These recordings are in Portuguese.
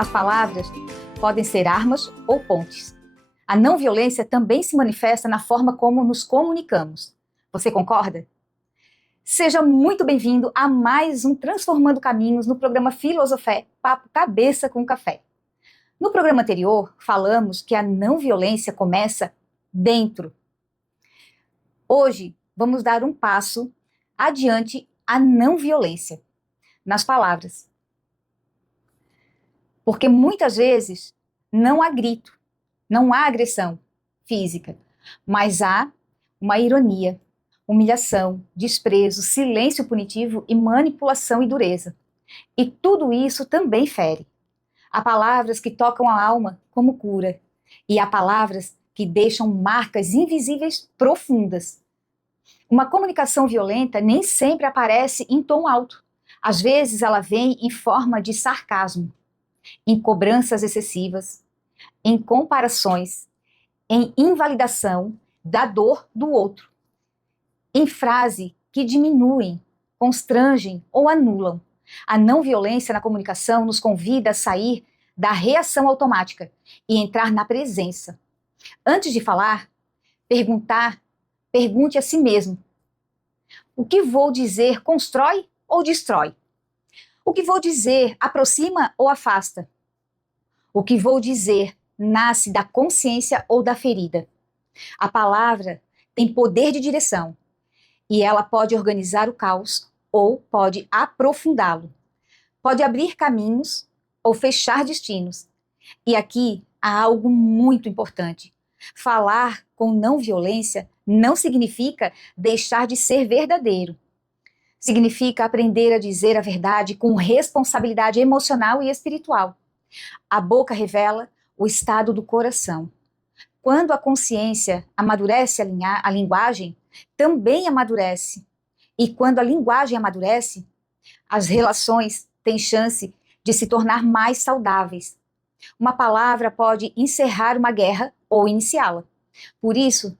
As palavras podem ser armas ou pontes. A não violência também se manifesta na forma como nos comunicamos. Você concorda? Seja muito bem-vindo a mais um Transformando Caminhos no programa Filosofé, Papo Cabeça com Café. No programa anterior, falamos que a não violência começa dentro. Hoje, vamos dar um passo adiante à não violência, nas palavras. Porque muitas vezes não há grito, não há agressão física, mas há uma ironia, humilhação, desprezo, silêncio punitivo e manipulação e dureza. E tudo isso também fere. Há palavras que tocam a alma como cura, e há palavras que deixam marcas invisíveis profundas. Uma comunicação violenta nem sempre aparece em tom alto. Às vezes ela vem em forma de sarcasmo, em cobranças excessivas, em comparações, em invalidação da dor do outro, em frase que diminuem, constrangem ou anulam. A não violência na comunicação nos convida a sair da reação automática e entrar na presença. Antes de falar, pergunte a si mesmo: o que vou dizer constrói ou destrói? O que vou dizer aproxima ou afasta? O que vou dizer nasce da consciência ou da ferida? A palavra tem poder de direção e ela pode organizar o caos ou pode aprofundá-lo. Pode abrir caminhos ou fechar destinos. E aqui há algo muito importante. Falar com não violência não significa deixar de ser verdadeiro. Significa aprender a dizer a verdade com responsabilidade emocional e espiritual. A boca revela o estado do coração. Quando a consciência amadurece a linguagem, também amadurece. E quando a linguagem amadurece, as relações têm chance de se tornar mais saudáveis. Uma palavra pode encerrar uma guerra ou iniciá-la. Por isso,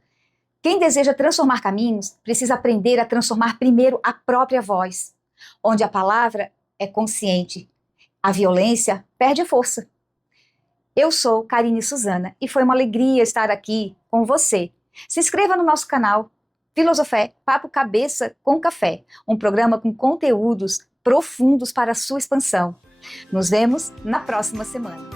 quem deseja transformar caminhos precisa aprender a transformar primeiro a própria voz, onde a palavra é consciente. A violência perde a força. Eu sou Karine Suzana e foi uma alegria estar aqui com você. Se inscreva no nosso canal Filosofé, Papo Cabeça com Café, um programa com conteúdos profundos para a sua expansão. Nos vemos na próxima semana.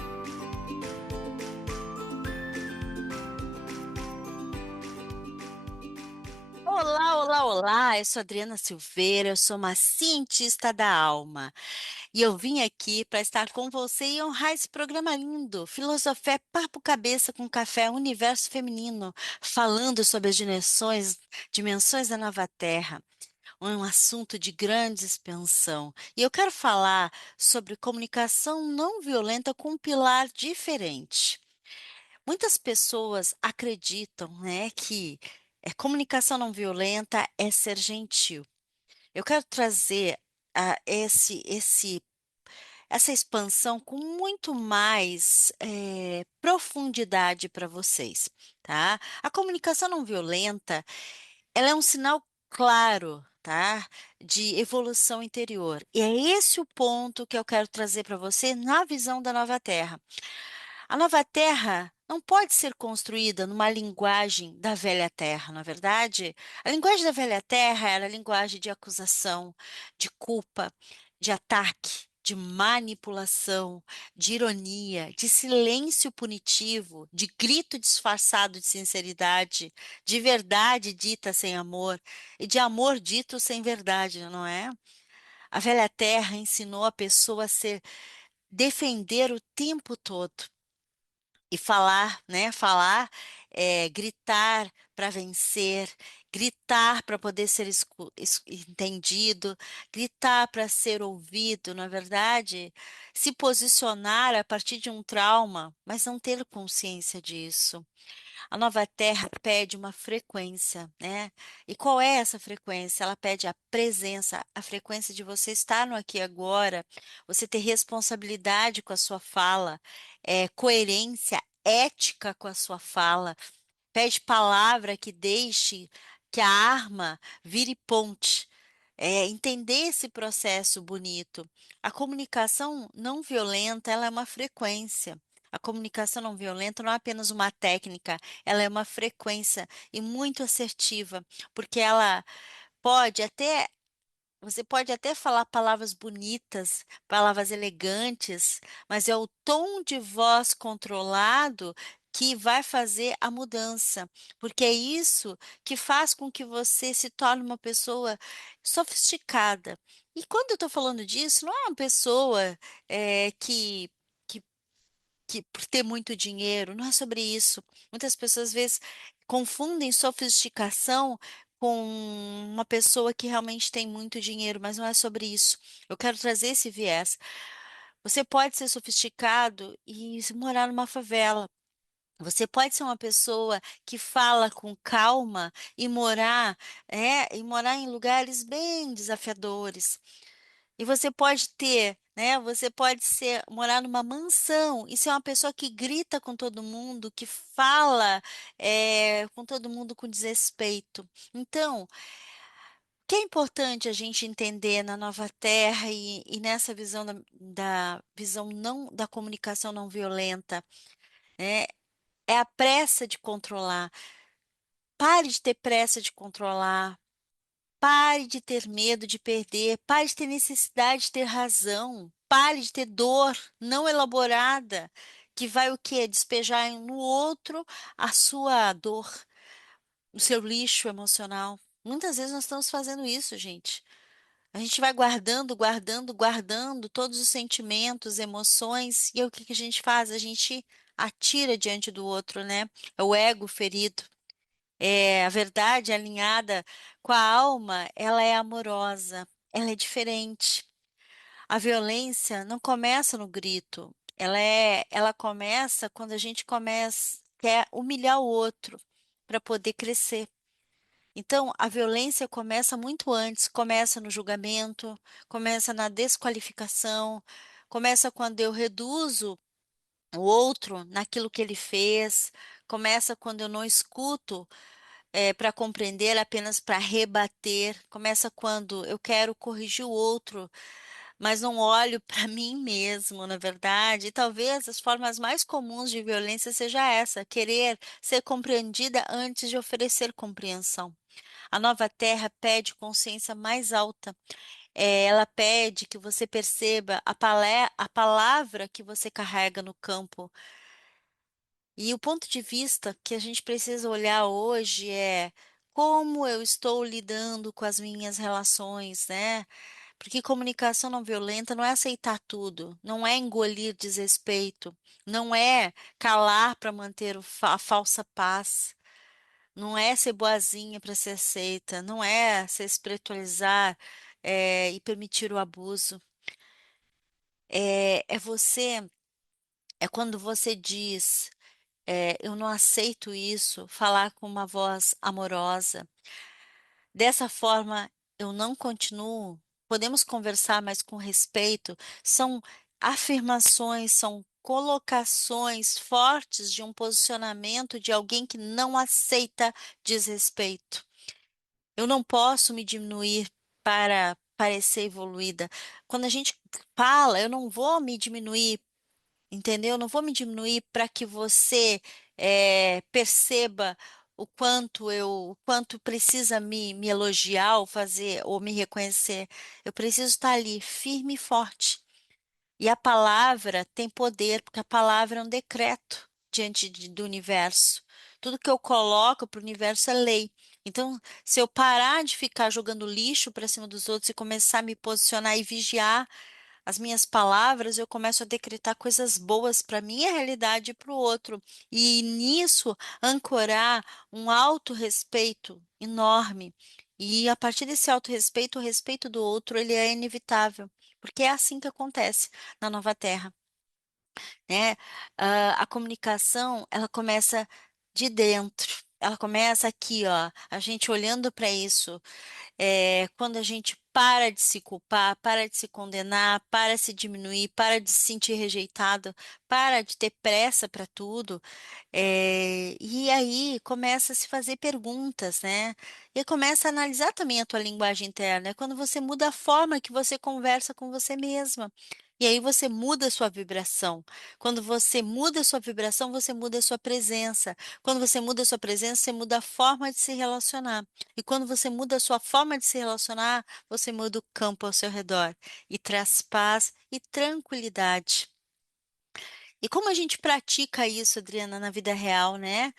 Olá, olá, olá! Eu sou Adriana Silveira, eu sou uma cientista da alma. E eu vim aqui para estar com você e honrar esse programa lindo, Filosofé Papo Cabeça com Café Universo Feminino, falando sobre as dimensões da nova Terra, um assunto de grande expansão. E eu quero falar sobre comunicação não violenta com um pilar diferente. Muitas pessoas acreditam, né, que comunicação não violenta é ser gentil. Eu quero trazer essa expansão com muito mais profundidade para vocês, tá? A comunicação não violenta, ela é um sinal claro, tá? De evolução interior. E é esse o ponto que eu quero trazer para você na visão da nova Terra. A nova Terra não pode ser construída numa linguagem da velha Terra, não é verdade? A linguagem da velha Terra era a linguagem de acusação, de culpa, de ataque, de manipulação, de ironia, de silêncio punitivo, de grito disfarçado de sinceridade, de verdade dita sem amor e de amor dito sem verdade, não é? A velha Terra ensinou a pessoa a defender o tempo todo e falar, né? Falar é gritar para vencer, gritar para poder ser entendido, gritar para ser ouvido, na verdade, se posicionar a partir de um trauma, mas não ter consciência disso. A nova Terra pede uma frequência, né? E qual é essa frequência? Ela pede a presença, a frequência de você estar no aqui e agora, você ter responsabilidade com a sua fala, coerência, ética com a sua fala. Pede palavra que deixe que a arma vire ponte. entender esse processo bonito. A comunicação não violenta, ela é uma frequência. A comunicação não violenta não é apenas uma técnica, ela é uma frequência e muito assertiva, porque ela pode até você pode até falar palavras bonitas, palavras elegantes, mas é o tom de voz controlado que vai fazer a mudança, porque é isso que faz com que você se torne uma pessoa sofisticada. E quando eu estou falando disso, não é uma pessoa que que por ter muito dinheiro, não é sobre isso. Muitas pessoas, às vezes, confundem sofisticação com uma pessoa que realmente tem muito dinheiro, mas não é sobre isso. Eu quero trazer esse viés. Você pode ser sofisticado e morar numa favela. Você pode ser uma pessoa que fala com calma e morar em lugares bem desafiadores. E você pode ter, né? Você pode morar numa mansão e ser uma pessoa que grita com todo mundo, que fala, com todo mundo com desrespeito. Então, o que é importante a gente entender na nova terra e nessa visão da visão não da comunicação não violenta, né? É a pressa de controlar. Pare de ter pressa de controlar. Pare de ter medo de perder, pare de ter necessidade de ter razão, pare de ter dor não elaborada, que vai o quê? Despejar no outro a sua dor, o seu lixo emocional. Muitas vezes nós estamos fazendo isso, gente. A gente vai guardando, guardando, guardando todos os sentimentos, emoções, e aí o que que a gente faz? A gente atira diante do outro, né? É o ego ferido. A verdade alinhada com a alma, ela é amorosa, ela é diferente. A violência não começa no grito, ela começa quando a gente quer humilhar o outro para poder crescer. Então, a violência começa muito antes, começa no julgamento, começa na desqualificação, começa quando eu reduzo o outro naquilo que ele fez, começa quando eu não escuto para compreender, apenas para rebater. Começa quando eu quero corrigir o outro, mas não olho para mim mesmo, na verdade. E talvez as formas mais comuns de violência seja essa, querer ser compreendida antes de oferecer compreensão. A nova terra pede consciência mais alta. Ela pede que você perceba a palavra que você carrega no campo. E o ponto de vista que a gente precisa olhar hoje é como eu estou lidando com as minhas relações, né? Porque comunicação não violenta não é aceitar tudo, não é engolir desrespeito, não é calar para manter a falsa paz, não é ser boazinha para ser aceita, não é se espiritualizar, e permitir o abuso. É quando você diz. Eu não aceito isso, falar com uma voz amorosa. Dessa forma, eu não continuo. Podemos conversar, mas com respeito. São afirmações, são colocações fortes de um posicionamento de alguém que não aceita desrespeito. Eu não posso me diminuir para parecer evoluída. Quando a gente fala, eu não vou me diminuir. Entendeu? Não vou me diminuir para que você perceba o quanto precisa me elogiar ou fazer ou me reconhecer. Eu preciso estar ali firme e forte. E a palavra tem poder, porque a palavra é um decreto do universo. Tudo que eu coloco para o universo é lei. Então, se eu parar de ficar jogando lixo para cima dos outros e começar a me posicionar e vigiar as minhas palavras, eu começo a decretar coisas boas para minha realidade e para o outro. E nisso ancorar um autorrespeito enorme. E a partir desse autorrespeito, o respeito do outro, ele é inevitável, porque é assim que acontece na Nova Terra, né? A comunicação, ela começa de dentro. ela começa aqui, ó, a gente olhando para isso, quando a gente para de se culpar, para de se condenar, para de se diminuir, para de se sentir rejeitado, para de ter pressa para tudo, e aí começa a se fazer perguntas, né? E começa a analisar também a tua linguagem interna. É quando você muda a forma que você conversa com você mesma. E aí você muda a sua vibração. Quando você muda a sua vibração, você muda a sua presença. Quando você muda a sua presença, você muda a forma de se relacionar. E quando você muda a sua forma de se relacionar, você muda o campo ao seu redor e traz paz e tranquilidade. E como a gente pratica isso, Adriana, na vida real, né?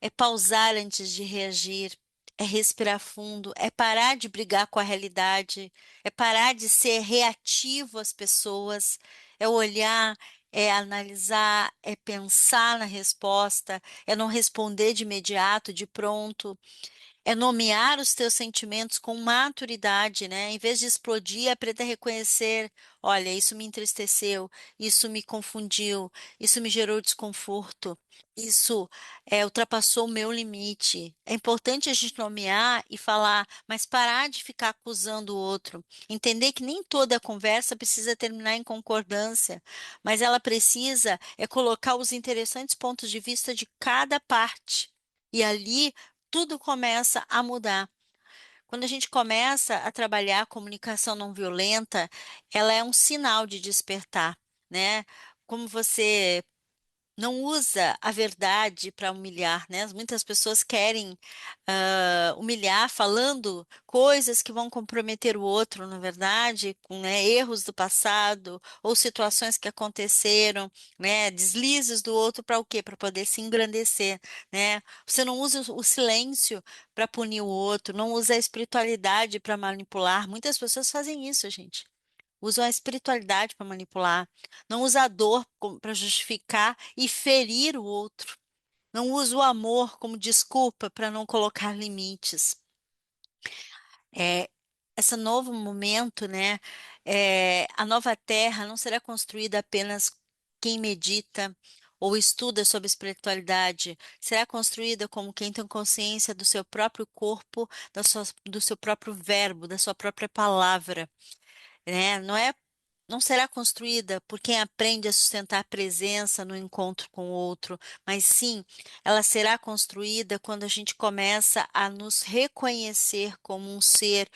É pausar antes de reagir, é respirar fundo, é parar de brigar com a realidade, é parar de ser reativo às pessoas, é olhar, é analisar, é pensar na resposta, é não responder de imediato, de pronto. É nomear os teus sentimentos com maturidade, né? Em vez de explodir, aprenda a reconhecer: olha, isso me entristeceu, isso me confundiu, isso me gerou desconforto, isso ultrapassou o meu limite. É importante a gente nomear e falar, mas parar de ficar acusando o outro. Entender que nem toda conversa precisa terminar em concordância, mas ela precisa colocar os interessantes pontos de vista de cada parte. E ali tudo começa a mudar. Quando a gente começa a trabalhar a comunicação não violenta, ela é um sinal de despertar, né? Como você não usa a verdade para humilhar, né? Muitas pessoas querem humilhar falando coisas que vão comprometer o outro, na verdade, com, né, erros do passado ou situações que aconteceram, né? Deslizes do outro para o quê? Para poder se engrandecer, né? Você não usa o silêncio para punir o outro, não usa a espiritualidade para manipular. Muitas pessoas fazem isso, gente. Usam a espiritualidade para manipular, não usa a dor para justificar e ferir o outro, não usa o amor como desculpa para não colocar limites. É, esse novo momento, né? A nova terra não será construída apenas quem medita ou estuda sobre espiritualidade, será construída como quem tem consciência do seu próprio corpo, do seu próprio verbo, da sua própria palavra, né? Não será construída por quem aprende a sustentar a presença no encontro com o outro, mas sim, ela será construída quando a gente começa a nos reconhecer como um ser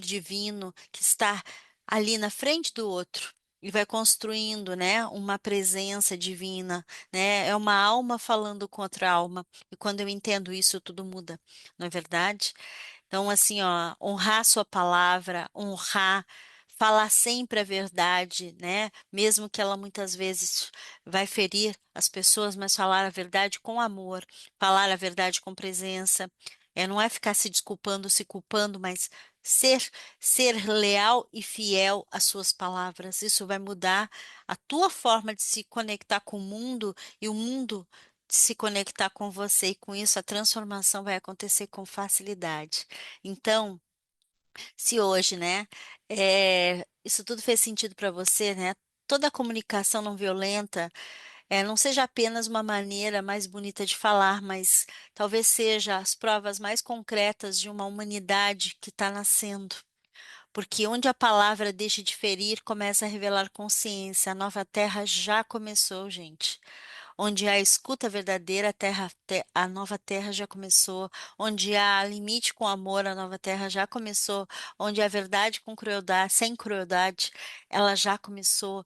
divino que está ali na frente do outro. E vai construindo, né, uma presença divina, né? É uma alma falando com outra alma. E quando eu entendo isso, tudo muda, não é verdade? Então, assim, ó, honrar sua palavra, honrar, falar sempre a verdade, né? Mesmo que ela muitas vezes vai ferir as pessoas, mas falar a verdade com amor, falar a verdade com presença. Não é ficar se desculpando, se culpando, mas ser, ser leal e fiel às suas palavras. Isso vai mudar a tua forma de se conectar com o mundo e o mundo se conectar com você, e com isso a transformação vai acontecer com facilidade. Então, se hoje, né, isso tudo fez sentido para você, né, toda a comunicação não violenta, não seja apenas uma maneira mais bonita de falar, mas talvez seja as provas mais concretas de uma humanidade que está nascendo. Porque onde a palavra deixa de ferir, começa a revelar consciência. A nova terra já começou, gente. Onde há escuta verdadeira, a nova terra já começou. Onde há limite com amor, a nova terra já começou. Onde há verdade com crueldade, sem crueldade, ela já começou.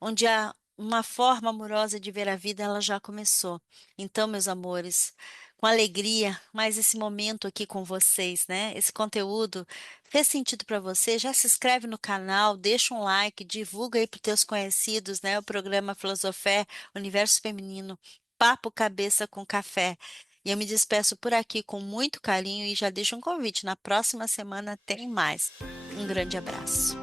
Onde há uma forma amorosa de ver a vida, ela já começou. Então, meus amores, com alegria, mais esse momento aqui com vocês, né? Esse conteúdo fez sentido para você? Já se inscreve no canal, deixa um like, divulga aí para os teus conhecidos, né? O programa Filosofé Universo Feminino, Papo Cabeça com Café. E eu me despeço por aqui com muito carinho e já deixo um convite. Na próxima semana tem mais. Um grande abraço.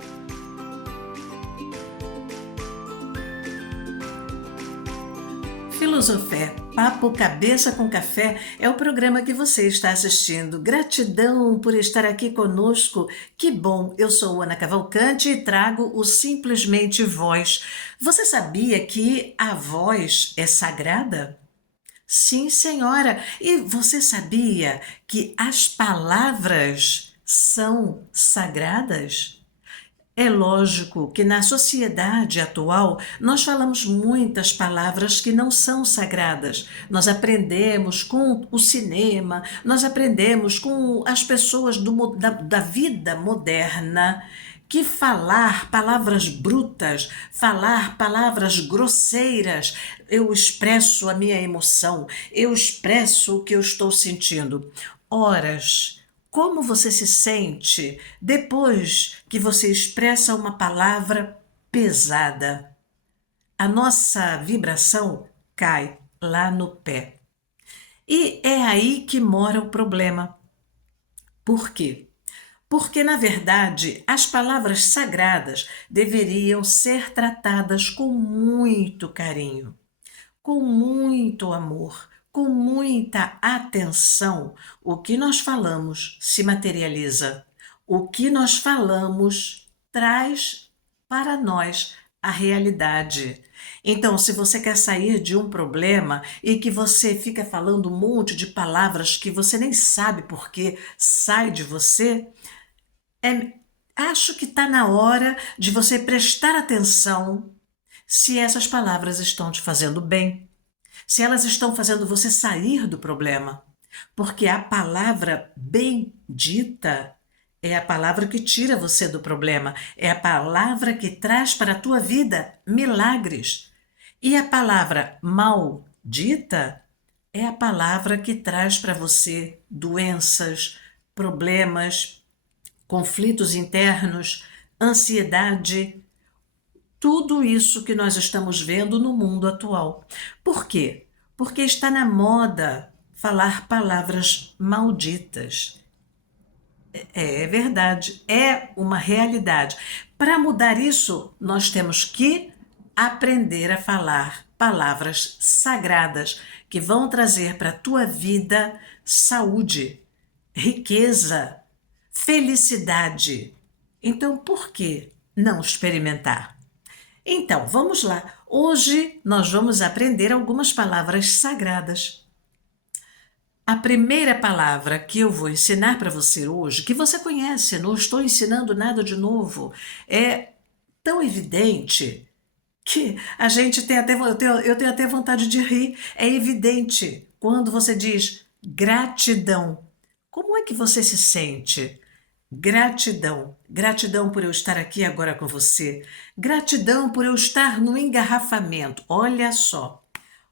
Filosofé, Papo Cabeça com Café é o programa que você está assistindo. Gratidão por estar aqui conosco. Que bom, eu sou Ana Cavalcante e trago o Simplesmente Voz. Você sabia que a voz é sagrada? Sim, senhora. E você sabia que as palavras são sagradas? É lógico que na sociedade atual nós falamos muitas palavras que não são sagradas. Nós aprendemos com o cinema, nós aprendemos com as pessoas da vida moderna que falar palavras brutas, falar palavras grosseiras, eu expresso a minha emoção, eu expresso o que eu estou sentindo. Horas. Como você se sente depois que você expressa uma palavra pesada? A nossa vibração cai lá no pé. E é aí que mora o problema. Por quê? Porque, na verdade, as palavras sagradas deveriam ser tratadas com muito carinho, com muito amor, com muita atenção. O que nós falamos se materializa. O que nós falamos traz para nós a realidade. Então, se você quer sair de um problema e que você fica falando um monte de palavras que você nem sabe por que sai de você, é, acho que está na hora de você prestar atenção se essas palavras estão te fazendo bem, se elas estão fazendo você sair do problema. Porque a palavra bendita é a palavra que tira você do problema, é a palavra que traz para a tua vida milagres. E a palavra maldita é a palavra que traz para você doenças, problemas, conflitos internos, ansiedade, tudo isso que nós estamos vendo no mundo atual. Por quê? Porque está na moda falar palavras malditas. É verdade, é uma realidade. Para mudar isso, nós temos que aprender a falar palavras sagradas que vão trazer para a tua vida saúde, riqueza, felicidade. Então, por que não experimentar? Então, vamos lá. Hoje nós vamos aprender algumas palavras sagradas. A primeira palavra que eu vou ensinar para você hoje, que você conhece, não estou ensinando nada de novo, é tão evidente que a gente tem até, eu tenho até vontade de rir. É evidente quando você diz gratidão. Como é que você se sente? Gratidão. Gratidão por eu estar aqui agora com você. Gratidão por eu estar no engarrafamento. Olha só,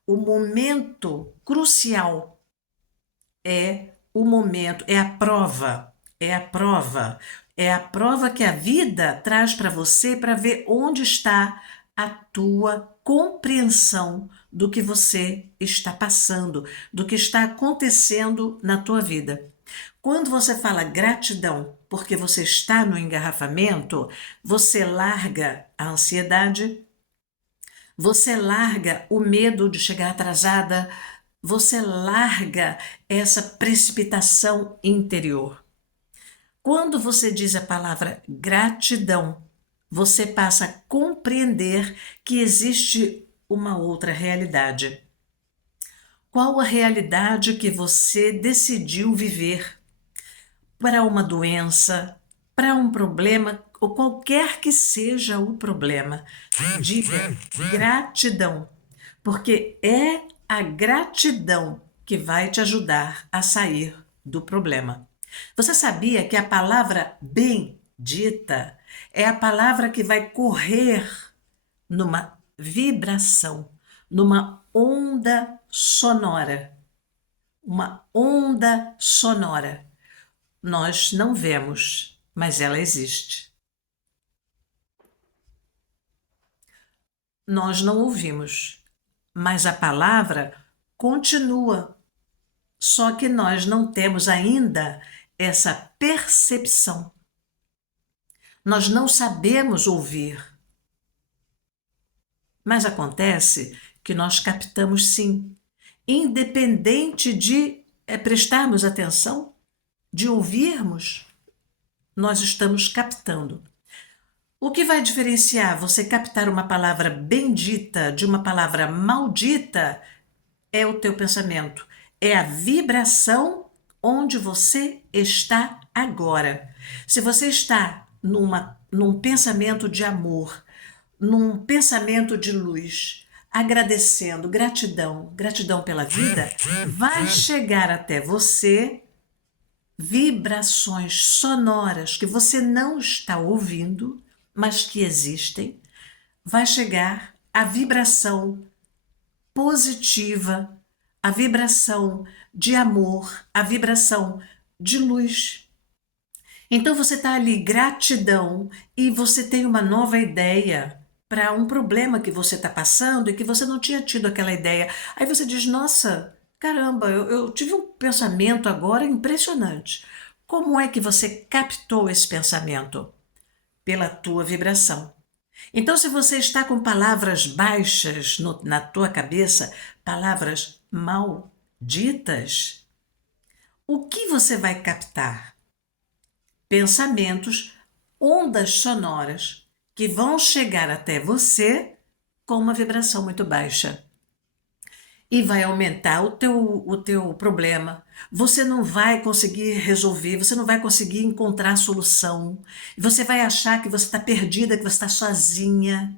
o momento crucial é o momento, é a prova, é a prova, é a prova que a vida traz para você para ver onde está a tua compreensão do que você está passando, do que está acontecendo na tua vida. Quando você fala gratidão porque você está no engarrafamento, você larga a ansiedade, você larga o medo de chegar atrasada, você larga essa precipitação interior. Quando você diz a palavra gratidão, você passa a compreender que existe uma outra realidade. Qual a realidade que você decidiu viver? Para uma doença, para um problema, ou qualquer que seja o problema, diga gratidão, porque é a gratidão que vai te ajudar a sair do problema. Você sabia que a palavra bendita é a palavra que vai correr numa vibração, numa onda sonora? Uma onda sonora. Nós não vemos, mas ela existe. Nós não ouvimos, mas a palavra continua. Só que nós não temos ainda essa percepção. Nós não sabemos ouvir. Mas acontece que nós captamos sim, independente de prestarmos atenção, de ouvirmos, nós estamos captando. O que vai diferenciar você captar uma palavra bendita de uma palavra maldita é o teu pensamento, é a vibração onde você está agora. Se você está num pensamento de amor, num pensamento de luz, agradecendo, gratidão, gratidão pela vida, vai chegar até você vibrações sonoras que você não está ouvindo, mas que existem. Vai chegar a vibração positiva, a vibração de amor, a vibração de luz. Então você está ali, gratidão, e você tem uma nova ideia para um problema que você está passando e que você não tinha tido aquela ideia. Aí você diz: nossa, caramba, eu tive um pensamento agora impressionante. Como é que você captou esse pensamento? Pela tua vibração. Então, se você está com palavras baixas na tua cabeça, palavras mal ditas, o que você vai captar? Pensamentos, ondas sonoras que vão chegar até você com uma vibração muito baixa. E vai aumentar o teu problema. Você não vai conseguir resolver, você não vai conseguir encontrar solução. Você vai achar que você está perdida, que você está sozinha.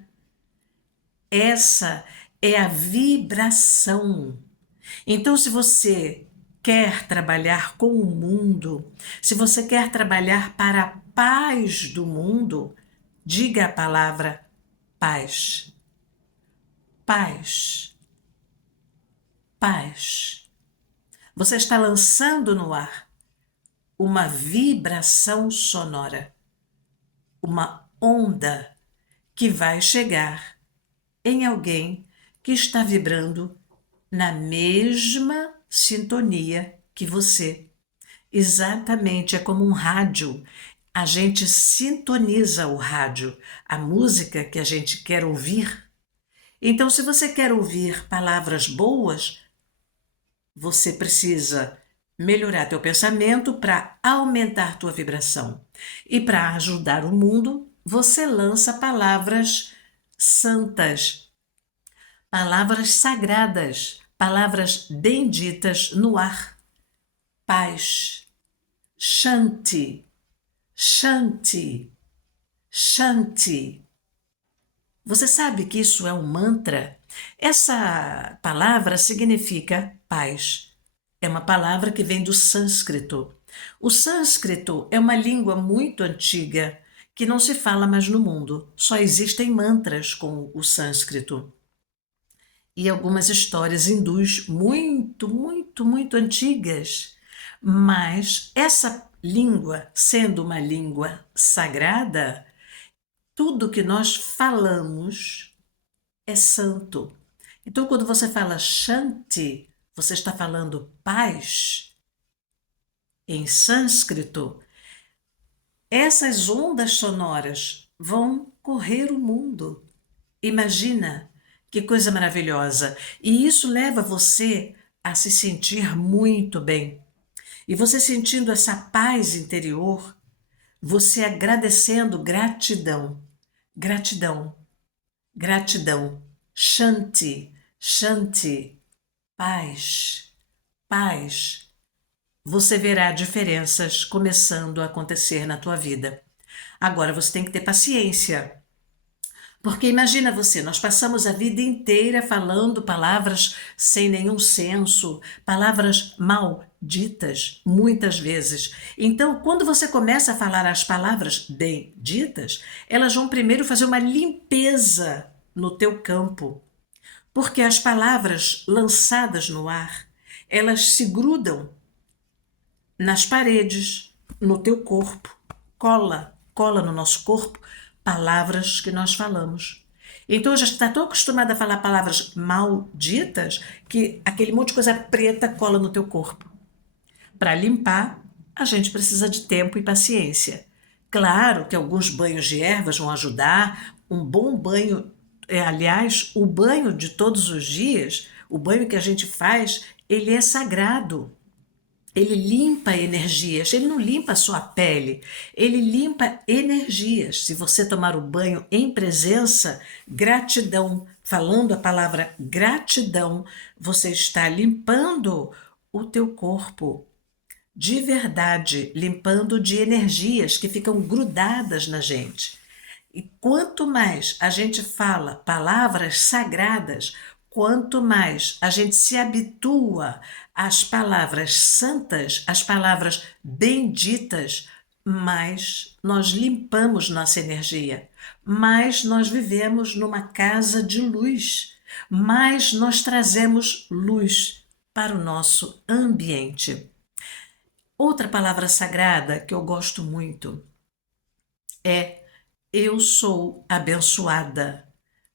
Essa é a vibração. Então, se você quer trabalhar com o mundo, se você quer trabalhar para a paz do mundo, diga a palavra paz. Paz. Paz. Você está lançando no ar uma vibração sonora, uma onda que vai chegar em alguém que está vibrando na mesma sintonia que você. Exatamente, é como um rádio. A gente sintoniza o rádio, a música que a gente quer ouvir. Então, se você quer ouvir palavras boas, você precisa melhorar teu pensamento para aumentar tua vibração. E para ajudar o mundo, você lança palavras santas, palavras sagradas, palavras benditas no ar. Paz, Shanti, Shanti, Shanti. Você sabe que isso é um mantra? Essa palavra significa paz. É uma palavra que vem do sânscrito. O sânscrito é uma língua muito antiga que não se fala mais no mundo. Só existem mantras com o sânscrito. E algumas histórias hindus muito, muito, muito antigas. Mas essa língua, sendo uma língua sagrada, tudo que nós falamos é santo. Então, quando você fala Shanti, você está falando paz. Em sânscrito, essas ondas sonoras vão correr o mundo. Imagina que coisa maravilhosa! E isso leva você a se sentir muito bem. E você sentindo essa paz interior, você agradecendo gratidão, gratidão, gratidão, Shanti, Shanti, paz, paz. Você verá diferenças começando a acontecer na tua vida. Agora você tem que ter paciência. Porque imagina você, nós passamos a vida inteira falando palavras sem nenhum senso, palavras mal ditas, muitas vezes. Então, quando você começa a falar as palavras bem ditas, elas vão primeiro fazer uma limpeza no teu campo. Porque as palavras lançadas no ar, elas se grudam nas paredes, no teu corpo, cola no nosso corpo, palavras que nós falamos. Então, já está tão acostumada a falar palavras malditas que aquele monte de coisa preta cola no teu corpo. Para limpar, a gente precisa de tempo e paciência. Claro que alguns banhos de ervas vão ajudar, um bom banho, aliás, o banho de todos os dias, o banho que a gente faz, ele é sagrado. Ele limpa energias, ele não limpa a sua pele, ele limpa energias. Se você tomar o banho em presença, gratidão, falando a palavra gratidão, você está limpando o teu corpo de verdade, limpando de energias que ficam grudadas na gente. E quanto mais a gente fala palavras sagradas, quanto mais a gente se habitua às palavras santas, às palavras benditas, mais nós limpamos nossa energia, mais nós vivemos numa casa de luz, mais nós trazemos luz para o nosso ambiente. Outra palavra sagrada que eu gosto muito é eu sou abençoada.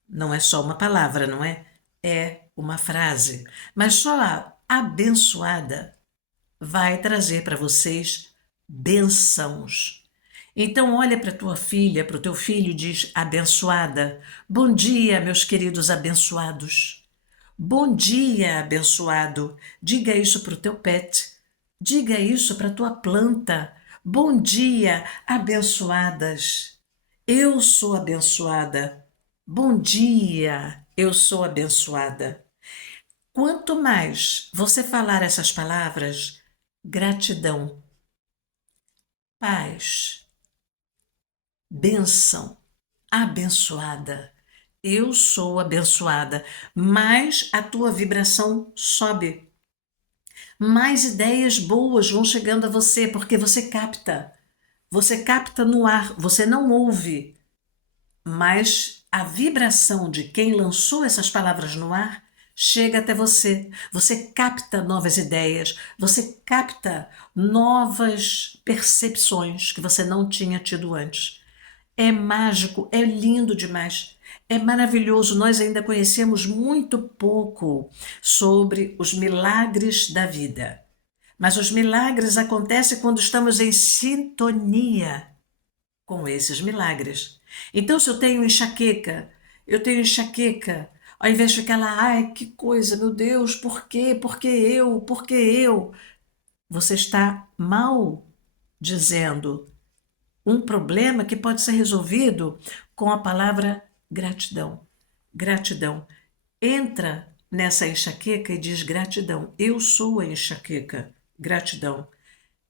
Não é só uma palavra, não é? É uma frase. Mas só a abençoada vai trazer para vocês bênçãos. Então olha para tua filha, para o teu filho e diz abençoada. Bom dia, meus queridos abençoados. Bom dia, abençoado. Diga isso para o teu pet. Diga isso para a tua planta. Bom dia, abençoadas. Eu sou abençoada. Bom dia, eu sou abençoada. Quanto mais você falar essas palavras, gratidão, paz, bênção, abençoada. Eu sou abençoada, mais a tua vibração sobe. Mais ideias boas vão chegando a você, porque você capta. Você capta no ar, você não ouve, mas a vibração de quem lançou essas palavras no ar chega até você. Você capta novas ideias, você capta novas percepções que você não tinha tido antes. É mágico, é lindo demais, é maravilhoso. Nós ainda conhecemos muito pouco sobre os milagres da vida. Mas os milagres acontecem quando estamos em sintonia com esses milagres. Então, se eu tenho enxaqueca, ao invés de ficar lá, ai, que coisa, meu Deus, por quê? Por que eu? Por que eu? Você está mal dizendo um problema que pode ser resolvido com a palavra gratidão. Gratidão. Entra nessa enxaqueca e diz gratidão. Eu sou a enxaqueca. Gratidão.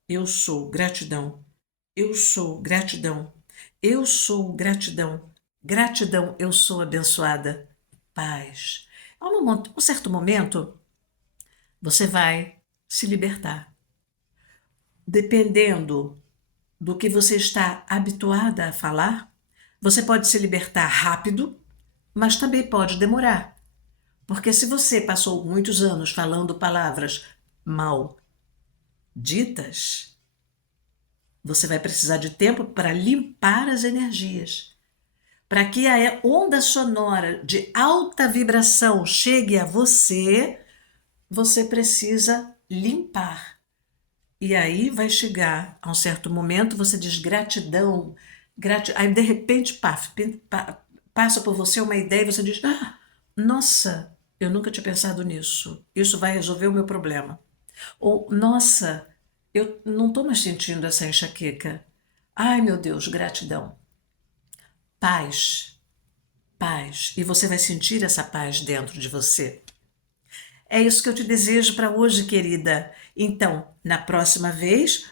Eu sou gratidão. Eu sou gratidão. Eu sou gratidão. Gratidão, eu sou abençoada. Paz. A um certo momento, você vai se libertar. Dependendo do que você está habituada a falar, você pode se libertar rápido, mas também pode demorar. Porque se você passou muitos anos falando palavras mal ditas, você vai precisar de tempo para limpar as energias. Para que a onda sonora de alta vibração chegue a você, você precisa limpar. E aí vai chegar a um certo momento, você diz gratidão, aí de repente passa por você uma ideia e você diz, nossa, eu nunca tinha pensado nisso, isso vai resolver o meu problema. Ou, nossa, eu não estou mais sentindo essa enxaqueca. Ai, meu Deus, gratidão. Paz, paz. E você vai sentir essa paz dentro de você. É isso que eu te desejo para hoje, querida. Então, na próxima vez,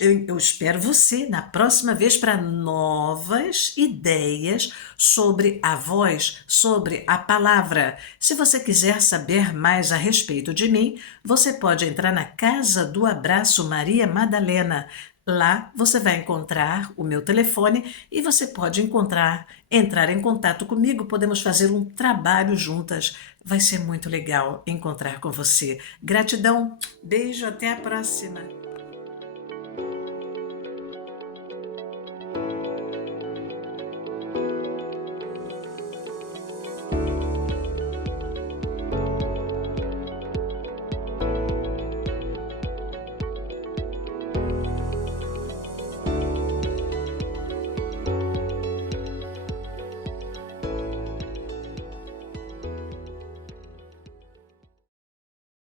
eu espero você na próxima vez para novas ideias sobre a voz, sobre a palavra. Se você quiser saber mais a respeito de mim, você pode entrar na Casa do Abraço Maria Madalena. Lá você vai encontrar o meu telefone e você pode entrar em contato comigo. Podemos fazer um trabalho juntas. Vai ser muito legal encontrar com você. Gratidão, beijo, até a próxima.